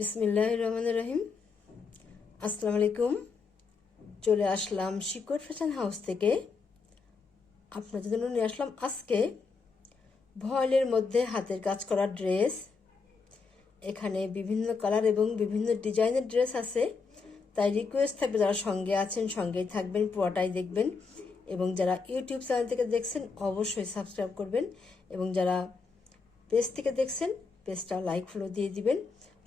বিসমিল্লাহির রহমানির রহিম। আসসালামু আলাইকুম। চলে আসলাম শিকড় ফ্যাশন হাউস থেকে। আপনাদের জন্য নিয়ে আসলাম আজকে ভয়েলের মধ্যে হাতের কাজ করা ড্রেস। এখানে বিভিন্ন কালার এবং বিভিন্ন ডিজাইনের ড্রেস আছে, তাই রিকোয়েস্ট থাকবে যারা সঙ্গে আছেন সঙ্গেই থাকবেন, পুরোটাই দেখবেন। এবং যারা ইউটিউব চ্যানেল থেকে দেখছেন অবশ্যই সাবস্ক্রাইব করবেন, এবং যারা পেজ থেকে দেখছেন পেজটা লাইক ফলো দিয়ে দিবেন।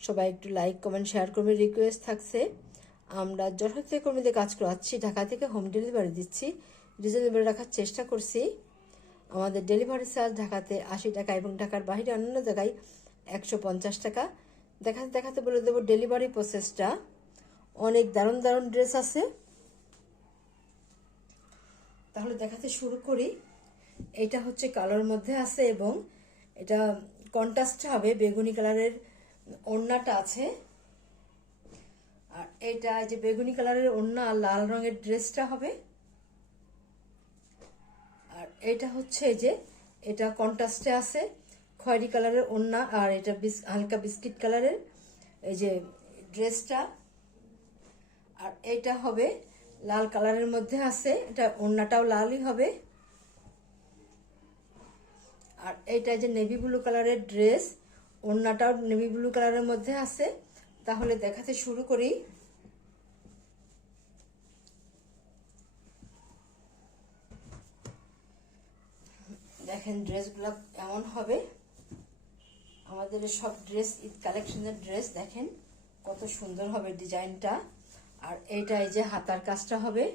সবাই একটু লাইক কমেন্ট শেয়ার করবেন, রিকোয়েস্ট থাকছে। আমরা যথাযথ কর্মীদের কাজ করাচ্ছি, ঢাকা থেকে হোম ডেলিভারি দিচ্ছি, রিজনেবল রাখার চেষ্টা করছি। আমাদের ডেলিভারি চার্জ ঢাকাতে 80 টাকা এবং ঢাকার বাইরে অন্যান্য জায়গায় 150 টাকা। দেখাতে দেখাতে বলে দেবো ডেলিভারি প্রসেসটা। অনেক দারুণ দারুণ ড্রেস আছে, তাহলে দেখাতে শুরু করি। এটা হচ্ছে কালোর মধ্যে আছে এবং এটা কন্ট্রাস্ট হবে, বেগুনি কালারের ওড়নাটা আছে। আর এটা যে বেগুনি কালারের ওড়না আর লাল রঙের ড্রেসটা হবে। আর এটা হচ্ছে যে এটা কন্ট্রাস্টে আছে, খয়েরি কালারের ওড়না, আর এটা হালকা বিস্কিট কালারের এই যে ড্রেসটা। আর এটা হবে লাল কালারের মধ্যে আছে, এটা ওড়নাটাও লালই হবে। আর এইটা যে নেভি ব্লু কালারের ড্রেস, ওড়নাটাও নেভি ব্লু কালারের মধ্যে আছে। তাহলে দেখাতে শুরু করি। দেখেন ড্রেসগুলো এমন হবে। আমাদের সব ড্রেস ঈদ কালেকশনের ড্রেস, দেখেন কত সুন্দর হবে ডিজাইনটা। আর এইটা এই যে হাতার কাজটা হবে,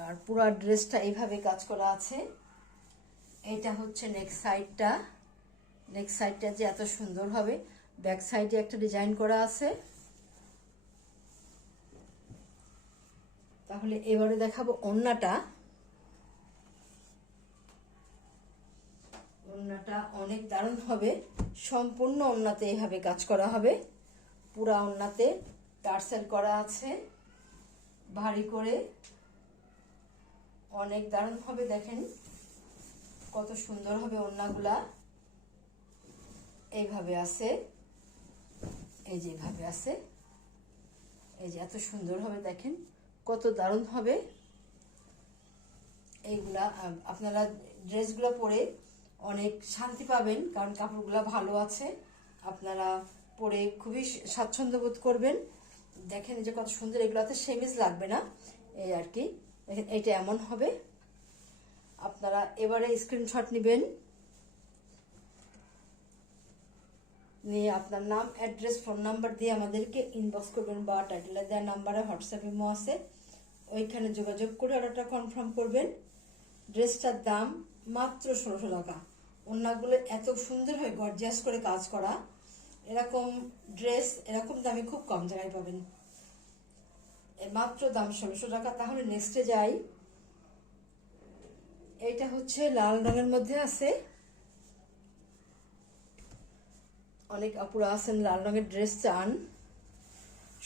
আর পুরো ড্রেসটা এইভাবে কাজ করা আছে। এইটা হচ্ছে নেক সাইডটা, নেক সাইডটা যে এত সুন্দর হবে। ব্যাক সাইডে একটা ডিজাইন করা আছে। তাহলে এবারে দেখাবো ওড়নাটা। ওড়নাটা অনেক দারুণ হবে, সম্পূর্ণ ওড়নাতে এইভাবে কাজ করা হবে। পুরা ওড়নাতে টার্সেল করা আছে ভারী করে, অনেক দারুণ হবে। দেখেন কত সুন্দর হবে ওড়নাগুলা। এইভাবে আছে, এই যে এইভাবে আছে, এই যে এত সুন্দর হবে। দেখেন কত দারুণ হবে এইগুলা। আপনারা ড্রেসগুলো পরে অনেক শান্তি পাবেন, কারণ কাপড়গুলো ভালো আছে। আপনারা পরে খুবই স্বাচ্ছন্দ্য বোধ করবেন। দেখেন যে কত সুন্দর, এগুলোতে সেমিজ লাগবে না, এই আর কি। দেখেন এইটা এমন হবে। আপনারা এবারে স্ক্রিনশট নেবেন, নিয়ে আপনার নাম, অ্যাড্রেস, ফোন নাম্বার দিয়ে আমাদেরকে ইনবক্স করবেন, বা টাইটেলে দেওয়া নাম্বারে হোয়াটসঅ্যাপ ইমো আছে, ওইখানে যোগাযোগ করে অর্ডারটা কনফার্ম করবেন। ড্রেসটার দাম মাত্র 1600 টাকা। ওড়নাগুলো এত সুন্দর হয়, গর্জিয়াস করে কাজ করা। এরকম ড্রেস এরকম দামে খুব কম জায়গায় পাবেন। মাত্র দাম 1600 টাকা। তাহলে নেক্সটে যাই। এইটা হচ্ছে লাল রঙের মধ্যে আছে। অনেক আপুরা আছেন লাল রঙের ড্রেস চান,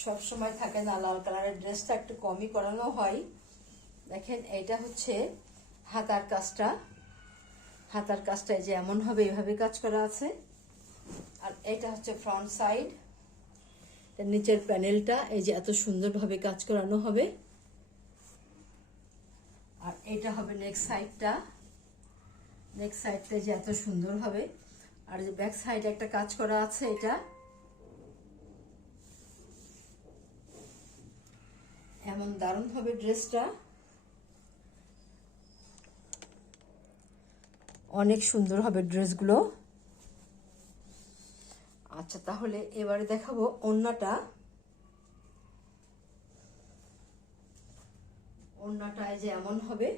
সব সময় থাকে না, লাল কালারের ড্রেসটা একটু কমই করানো হয়। দেখেন এইটা হচ্ছে হাতার কাজটা। হাতার কাজটা যে এমন হবে, এইভাবে কাজ করা আছে। আর এটা হচ্ছে ফ্রন্ট সাইড, নিচের প্যানেলটা এই যে এত সুন্দরভাবে কাজ করানো হবে। আর এটা হবে নেক সাইডটা, নেক সাইডটা যে এত সুন্দর হবে। আর যে ব্যাক সাইডে একটা কাজ করা আছে, এটা এমন দারুণ হবে ড্রেসটা, অনেক সুন্দর হবে ড্রেসগুলো। আচ্ছা, তাহলে এবারে দেখাবো ওড়নাটা। ওড়নাটা যে এমন হবে,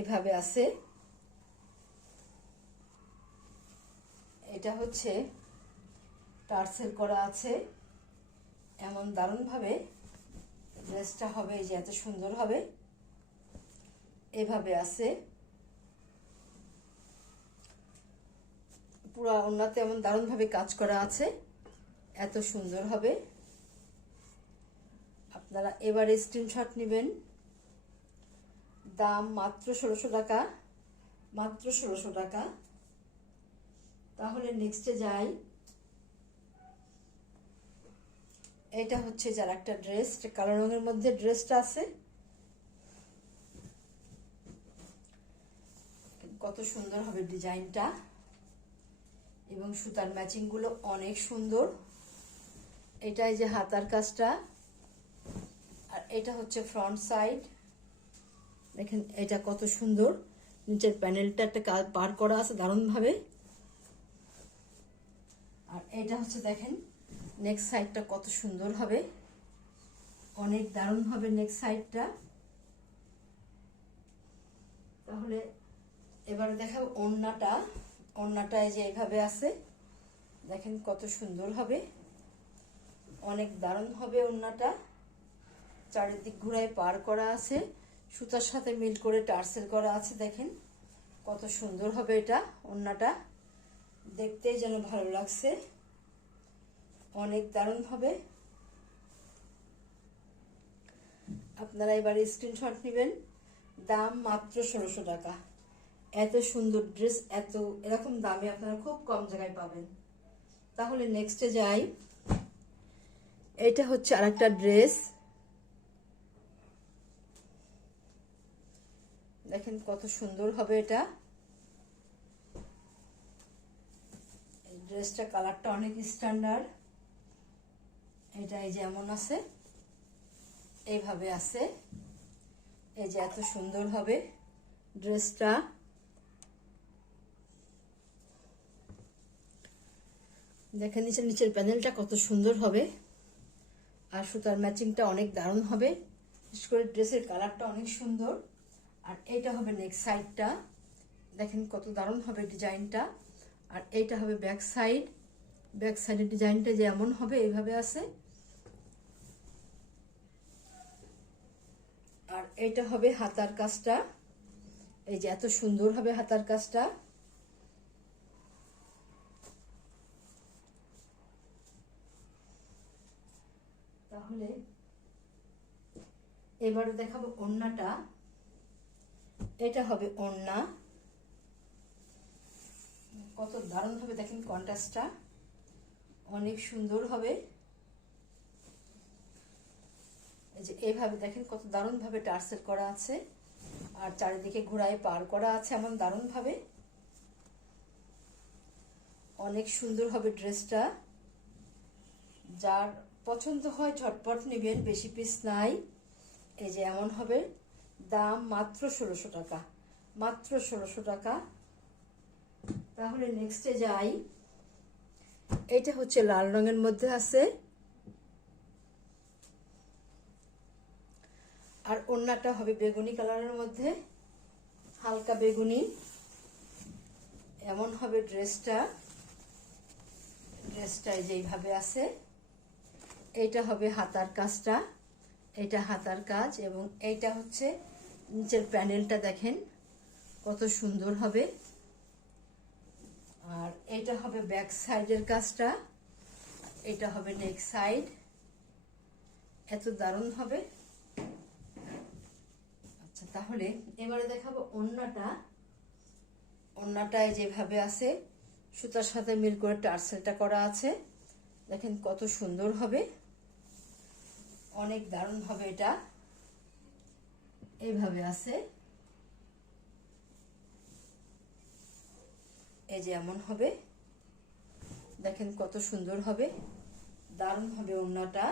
এভাবে আছে। এটা হচ্ছে টার্সেল করা আছে, এমন দারুণভাবে ড্রেসটা হবে, এই যে এত সুন্দর হবে। এভাবে আছে পুরো ওড়নাতে, এমন দারুণভাবে কাজ করা আছে, এত সুন্দর হবে। আপনারা এবারে স্ক্রিনশট নেবেন। দাম মাত্র 1600 টাকা, মাত্র 1600 টাকা। তাহলে নেক্সটে যাই। এটা হচ্ছে যার একটা ড্রেস, কালো রঙের মধ্যে ড্রেসটা আছে। কত সুন্দর হবে ডিজাইনটা, এবং সুতার ম্যাচিং গুলো অনেক সুন্দর। এটাই যে হাতার কাজটা, আর এটা হচ্ছে ফ্রন্ট সাইড। দেখেন এটা কত সুন্দর, নিচের প্যানেলটা একটা পার করা আছে দারুণ ভাবে। আর এটা হচ্ছে দেখেন নেক সাইডটা কত সুন্দর হবে, অনেক দারুণ হবে নেক সাইডটা। তাহলে এবারে দেখাবো ওড়নাটা। ওড়নাটা এই যে এইভাবে আছে, দেখেন কত সুন্দর হবে, অনেক দারুণ হবে ওড়নাটা। চারিদিক ঘুরায় পার করা আছে, সুতার সাথে মিল করে টার্সেল করা আছে। দেখেন কত সুন্দর হবে এটা, ওড়নাটা দেখতেই যেন ভালো লাগছে, অনেক দারুণ হবে। আপনারা এবারে স্ক্রিনশট নেবেন। দাম মাত্র 1600 টাকা। এত সুন্দর ড্রেস এত এরকম দামে আপনারা খুব কম জায়গায় পাবেন। তাহলে নেক্সটে যাই। এটা হচ্ছে আরেকটা ড্রেস, দেখেন কত সুন্দর হবে এটা। এই ড্রেসটা কালারটা অনেক স্ট্যান্ডার্ড। এটা এই যে এমন আছে, এইভাবে আছে, এই যে এত সুন্দর হবে ড্রেসটা। দেখেন নিচের প্যানেলটা কত সুন্দর হবে, আর সুতার ম্যাচিংটা অনেক দারুণ হবে, বিশেষ করে ড্রেসের কালারটা অনেক সুন্দর। আর এইটা হবে নেক সাইডটা, দেখেন কত দারুণ হবে ডিজাইনটা। আর এইটা হবে ব্যাক সাইড, ব্যাক সাইডের ডিজাইনটা যেমন হবে এইভাবে আছে। আর এইটা হবে হাতার কাজটা, এই যে এত সুন্দর হবে হাতার কাজটা। তাহলে এবারে দেখাবো ওড়নাটা। এটা হবে ওড়না, কত দারুণ হবে দেখেন, কন্ট্রাস্টটা অনেক সুন্দর হবে। এই যে এইভাবে দেখেন কত দারুণ ভাবে টার্সেল করা আছে, আর চারিদিকে ঘোড়ায় পার করা আছে এমন দারুণ ভাবে, অনেক সুন্দর হবে ড্রেসটা। যার পছন্দ হয় ঝটপট নেবেন, বেশি পিস নাই। এই যে এমন হবে, দাম মাত্র 1600 টাকা, মাত্র 1600 টাকা। তাহলে নেক্সটে যাই। এটা হচ্ছে লাল রঙের মধ্যে আছে, আর ওড়নাটা হবে বেগুনি কালারের মধ্যে, হালকা বেগুনি এমন হবে ড্রেসটা। ড্রেসটা যেইভাবে আছে, এইটা হবে হাতার কাজটা, এটা হাতার কাজ, এবং এইটা হচ্ছে নিচের প্যানেলটা দেখেন কত সুন্দর হবে। আর এটা হবে ব্যাক সাইডের কাজটা, এটা হবে নেক সাইড, এত দারুণ হবে। আচ্ছা, তাহলে এবারে দেখাবো ওড়নাটা। ওড়নাটা যেভাবে আছে, সুতার সাথে মিল করে টার্সেলটা করা আছে, দেখেন কত সুন্দর হবে, অনেক দারুণ হবে এটা। এইভাবে আছে, এই যে এমন হবে, দেখেন কত সুন্দর হবে, দারুণ হবে ওড়নাটা।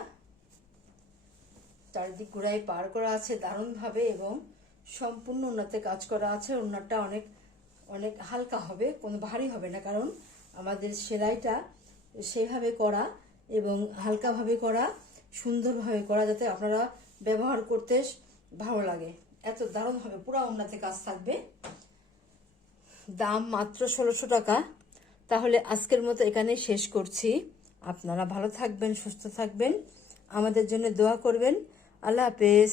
চারিদিক ঘুরাই পার করা আছে দারুণ ভাবে, এবং সম্পূর্ণ ওড়নাতে কাজ করা আছে। ওড়নাটা অনেক অনেক হালকা হবে, কোনো ভারী হবে না, কারণ আমাদের সেলাইটা সেইভাবে করা এবং হালকাভাবে করা, সুন্দরভাবে করা, যাতে আপনারা ব্যবহার করতে ভালো লাগে। এত দারুণ হবে, পুরো ওড়নাতে কাজ থাকবে। দাম মাত্র 1600 টাকা। তাহলে আজকের মতো এখানে শেষ করছি। আপনারা ভালো থাকবেন, সুস্থ থাকবেন, আমাদের জন্য দোয়া করবেন। আল্লাহ হাফেজ।